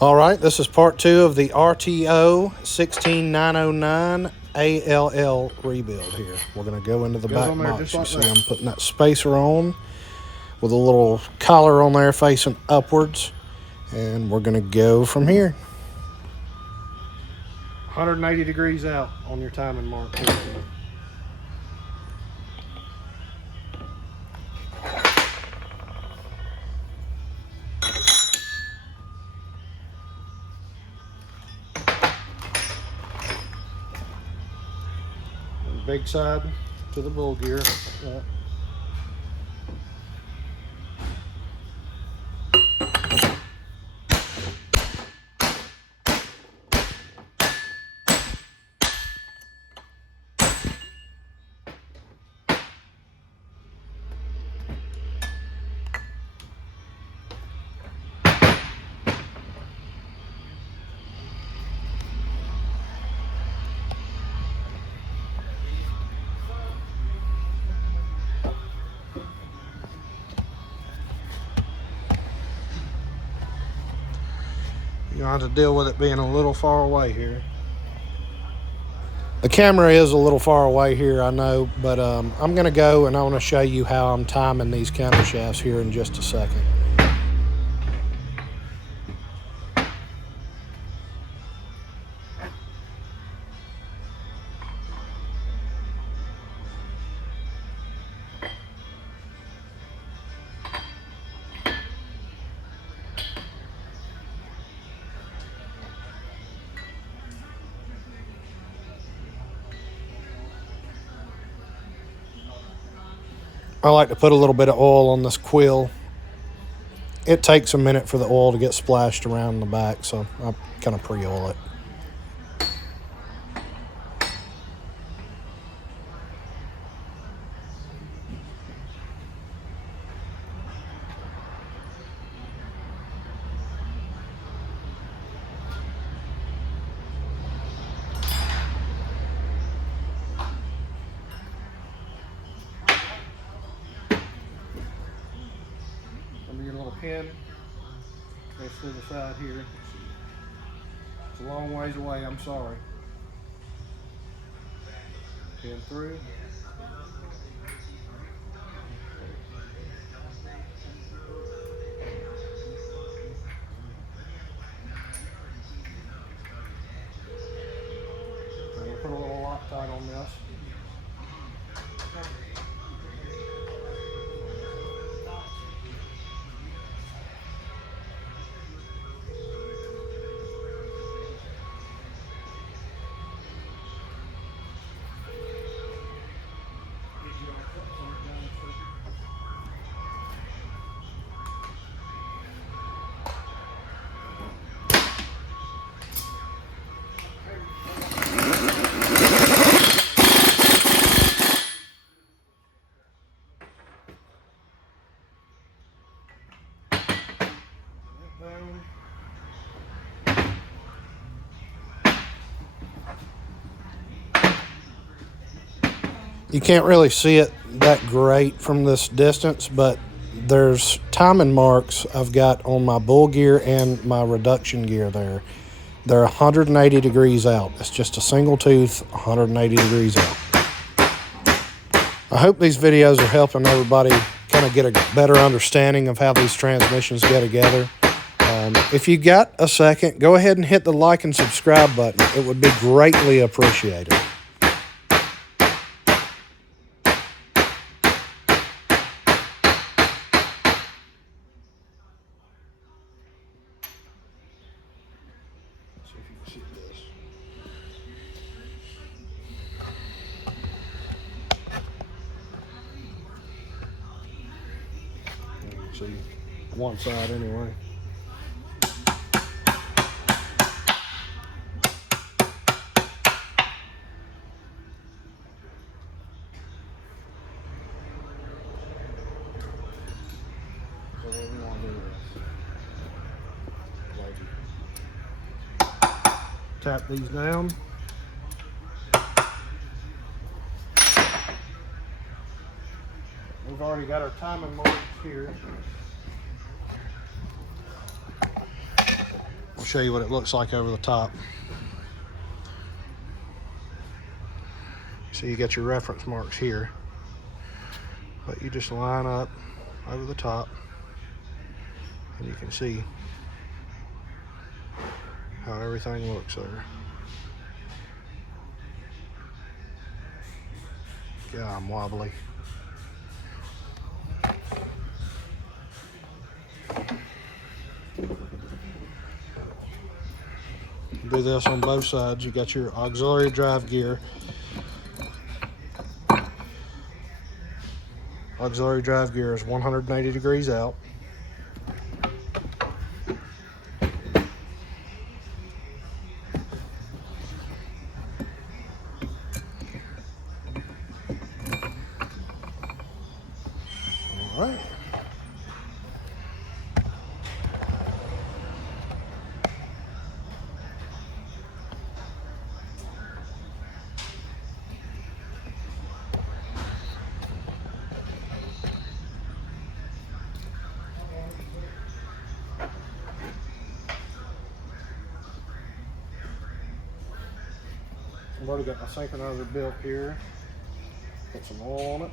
All right, this is part 2 of the RTO16909ALL rebuild here. We're going to go into the back box. You see I'm putting that spacer on with a little collar on there facing upwards. And we're going to go from here. 180 degrees out on your timing mark. Big side to the bull gear. You'll have to deal with it being a little far away here. The camera is a little far away here, I know, but I'm going to go and I want to show you how I'm timing these counter shafts here in just a second. I like to put a little bit of oil on this quill. It takes a minute for the oil to get splashed around the back, so I kind of pre-oil it. Your little pin goes through the side here. It's a long ways away, I'm sorry. Pin through. I'm going to put a little Loctite on this. You can't really see it that great from this distance, but there's timing marks I've got on my bull gear and my reduction gear there. They're 180 degrees out. It's just a single tooth, 180 degrees out. I hope these videos are helping everybody kind of get a better understanding of how these transmissions go together. If you got a second, go ahead and hit the like and subscribe button. It would be greatly appreciated. See if you can see this. You can see one side anyway. So what we want to do is tap these down. We've already got our timing marks here. We'll show you what it looks like over the top. So you got your reference marks here, but you just line up over the top and you can see how everything looks there. God, I'm wobbly. Do this on both sides. You got your auxiliary drive gear. Auxiliary drive gear is 180 degrees out. All right. I've already got my synchronizer built here. Put some oil on it.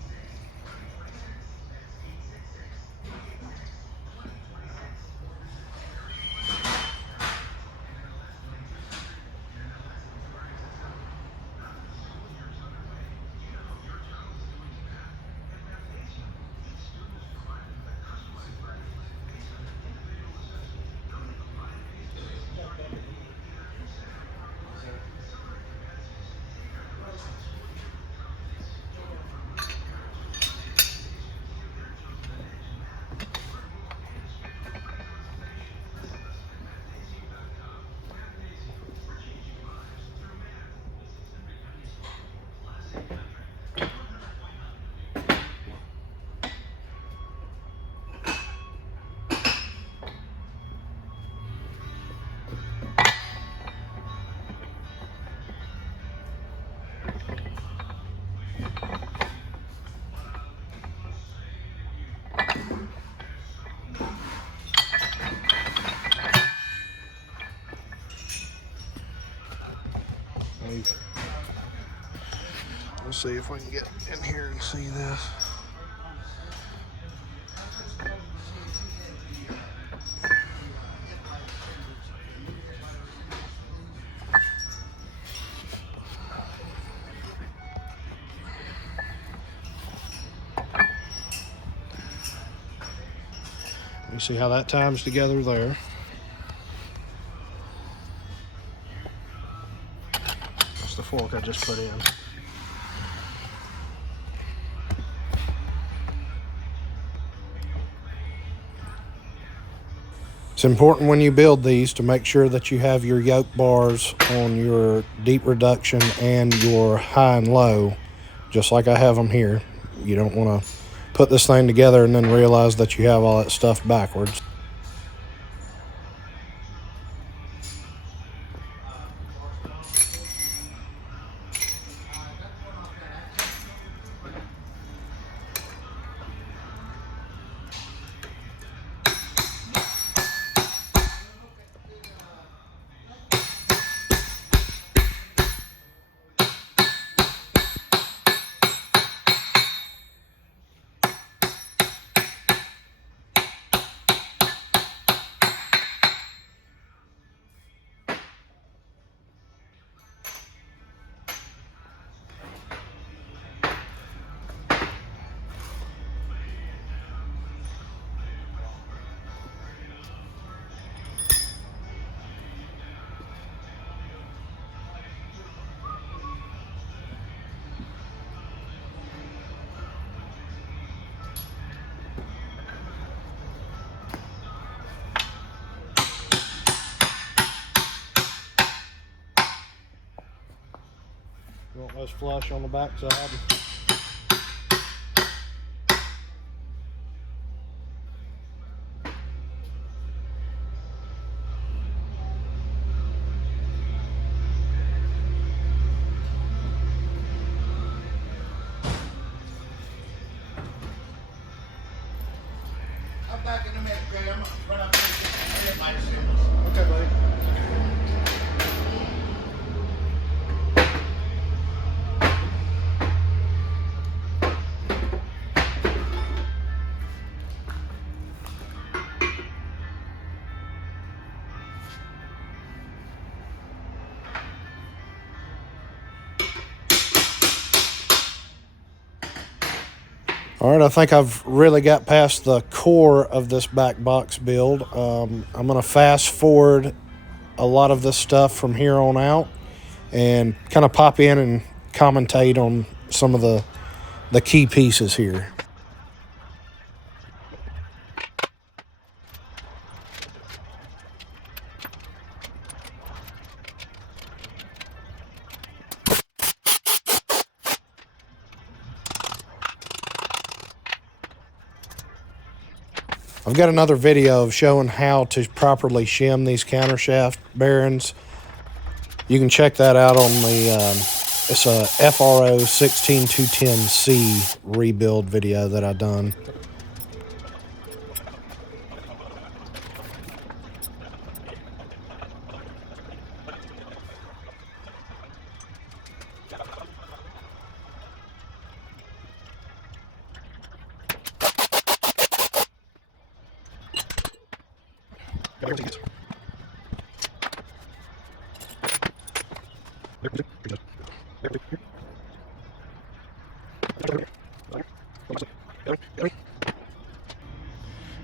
Let's see if we can get in here and see this. You see how that times together there. That's the fork I just put in. It's important when you build these to make sure that you have your yoke bars on your deep reduction and your high and low, just like I have them here. You don't want to put this thing together and then realize that you have all that stuff backwards. You want those flush on the back side. I'm back in a minute, Greg. I'm gonna run up there and get my signals. Okay, buddy. All right, I think I've really got past the core of this back box build. I'm going to fast forward a lot of this stuff from here on out and kind of pop in and commentate on some of the key pieces here. I've got another video of showing how to properly shim these countershaft bearings. You can check that out on the, it's a FRO16210C rebuild video that I've done.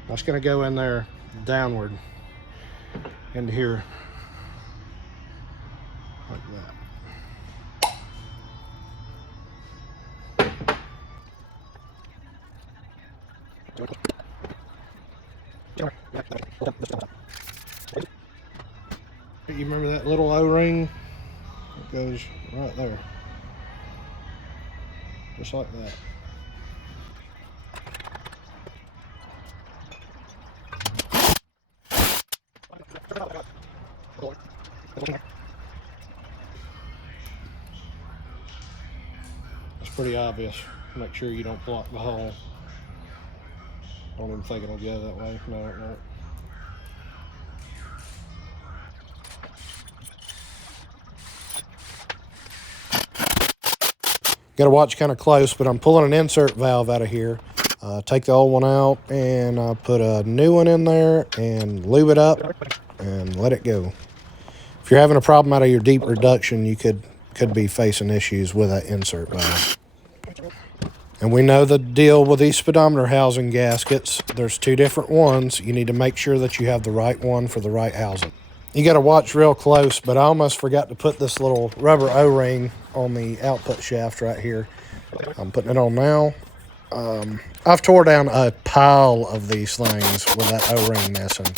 I'm just going to go in there downward into here like that. You remember that little O-ring? It goes right there. Just like that. It's pretty obvious. Make sure you don't block the hole. I don't even think it'll go that way. No, it won't. Got to watch kind of close, but I'm pulling an insert valve out of here. Take the old one out and put a new one in there and lube it up and let it go. If you're having a problem out of your deep reduction, you could be facing issues with that insert valve. And we know the deal with these speedometer housing gaskets. There's two different ones. You need to make sure that you have the right one for the right housing. You got to watch real close, but I almost forgot to put this little rubber O-ring on the output shaft right here. I'm putting it on now. I've tore down a pile of these things with that O-ring missing,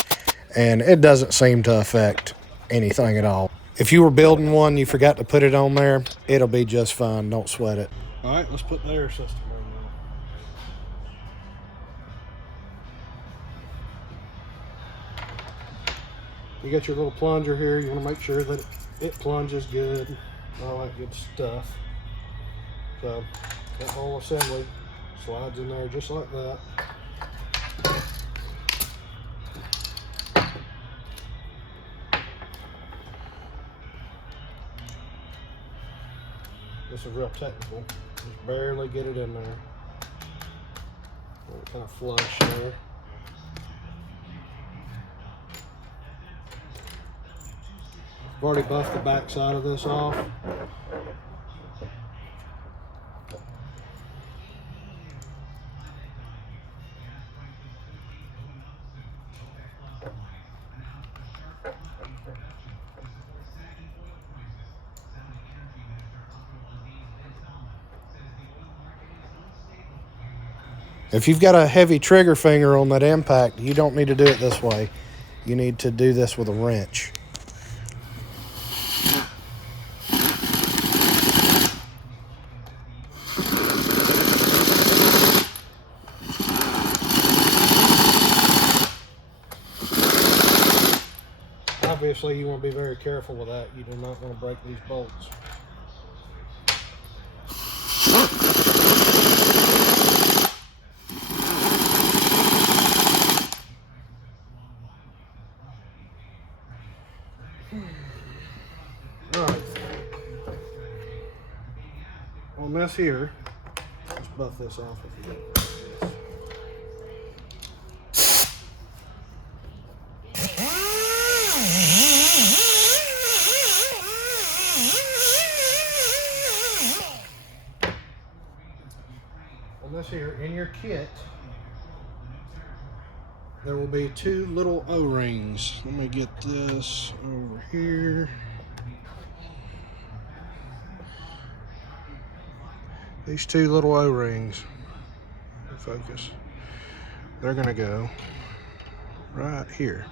and it doesn't seem to affect anything at all. If you were building one, you forgot to put it on there, it'll be just fine. Don't sweat it. All right, let's put the air system on now. You got your little plunger here. You want to make sure that it plunges good, all that good stuff. So that whole assembly slides in there just like that. This is real technical. Just barely get it in there. Kind of flush there. I've already buffed the back side of this off. If you've got a heavy trigger finger on that impact, you don't need to do it this way. You need to do this with a wrench. Obviously, you want to be very careful with that. You do not want to break these bolts. Alright. On this here, let's buff this off if you don't. On this here in your kit, there will be 2 little O-rings. Let me get this over here. These 2 little O-rings, focus, they're gonna go right here.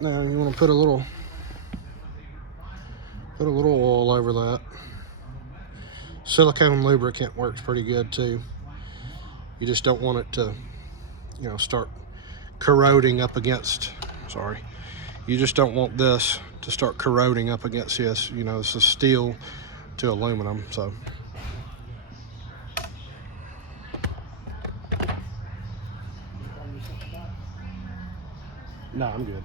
Now you want to put a little oil over that. Silicone lubricant works pretty good too. You just don't want it to, you know, start corroding up against, sorry. You just don't want this to start corroding up against this. You know, this is steel to aluminum, so. No, I'm good.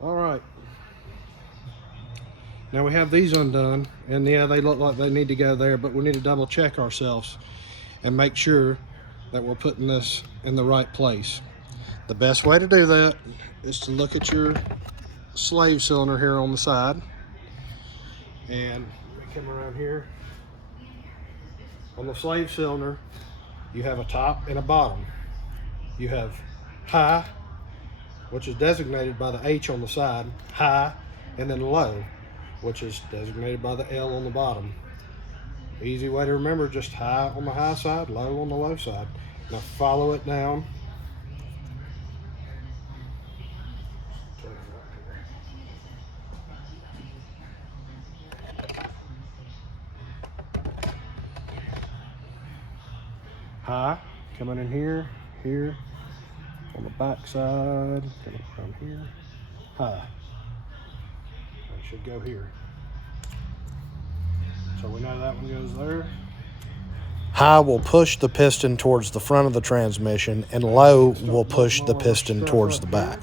All right. Now we have these undone, and yeah, they look like they need to go there, but we need to double check ourselves and make sure that we're putting this in the right place. The best way to do that is to look at your slave cylinder here on the side, and we come around here. On the slave cylinder, you have a top and a bottom. You have high, which is designated by the H on the side, high, and then low, which is designated by the L on the bottom. Easy way to remember, just high on the high side, low on the low side. Now follow it down. High, coming in here, here, on the back side, coming from here, high. It should go here. So we know that one goes there. High will push the piston towards the front of the transmission, and low will push the piston towards the back.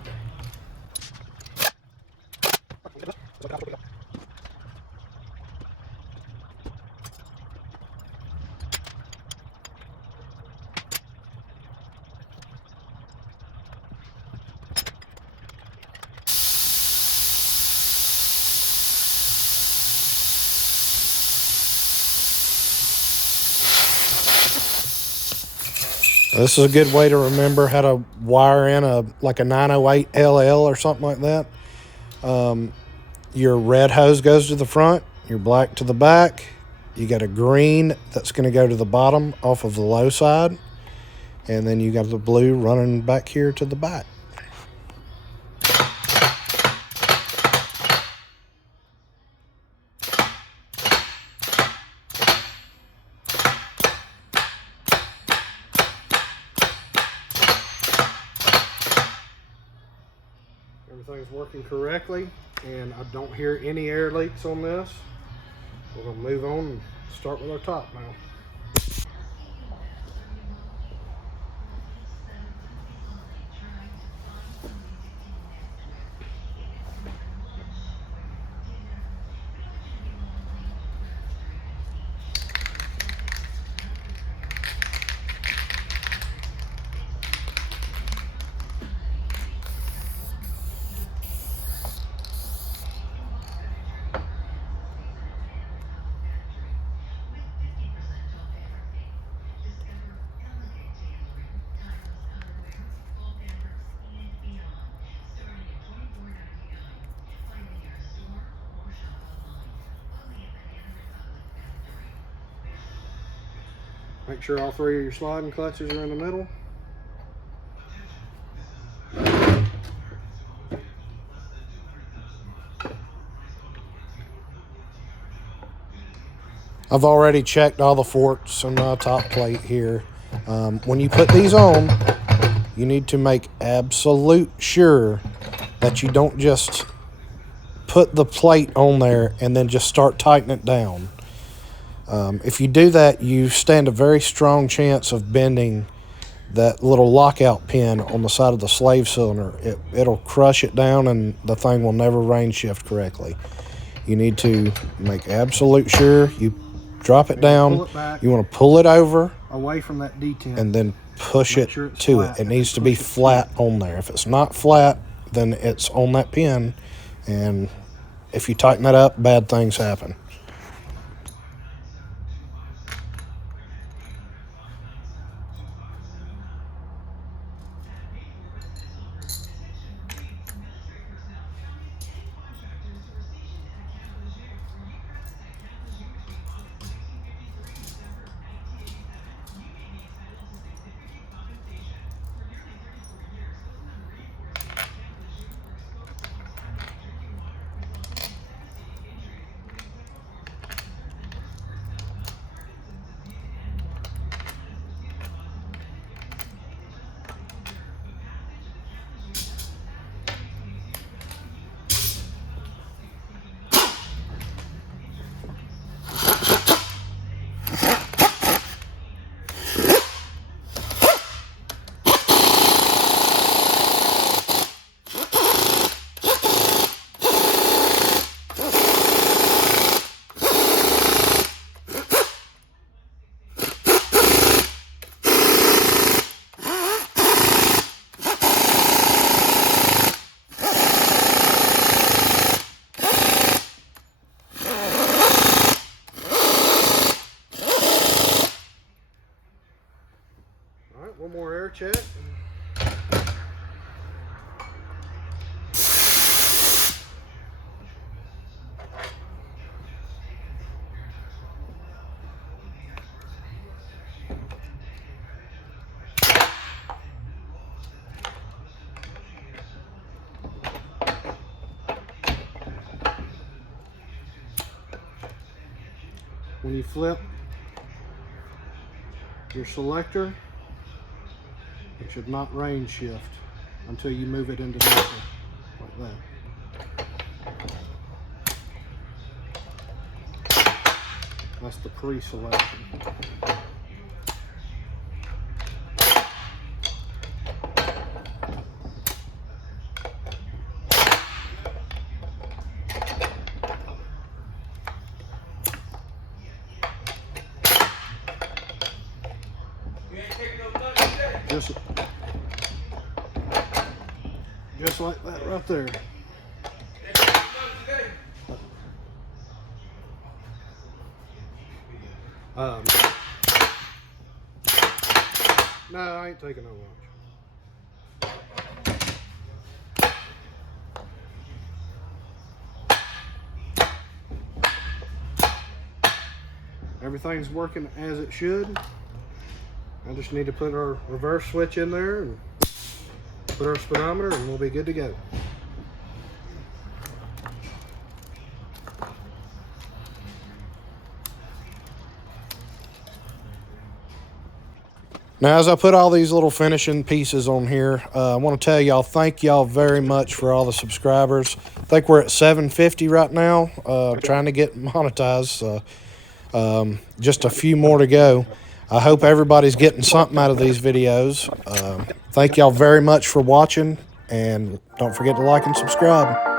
This is a good way to remember how to wire in like a 908LL or something like that. Your red hose goes to the front, your black to the back. You got a green that's going to go to the bottom off of the low side. And then you got the blue running back here to the back. Everything's working correctly, and I don't hear any air leaks on this. We're going to move on and start with our top now. Make sure all 3 of your sliding clutches are in the middle. I've already checked all the forks on my top plate here. When you put these on, you need to make absolute sure that you don't just put the plate on there and then just start tightening it down. If you do that, you stand a very strong chance of bending that little lockout pin on the side of the slave cylinder. It'll crush it down and the thing will never range shift correctly. You need to make absolute sure you drop it down. You want to pull it over away from that detent and then push it to it. It needs to be flat on there. If it's not flat, then it's on that pin, and if you tighten that up, bad things happen. One more air check. When you flip your selector, it should not range shift until you move it into neutral, like that. That's the pre-selection. Just like that right there. No, I ain't taking no lunch. Everything's working as it should. I just need to put our reverse switch in there and put our speedometer, and we'll be good to go. Now, as I put all these little finishing pieces on here, I want to tell y'all, thank y'all very much for all the subscribers. I think we're at 750 right now, trying to get monetized. Just a few more to go. I hope everybody's getting something out of these videos. Thank y'all very much for watching, and don't forget to like and subscribe.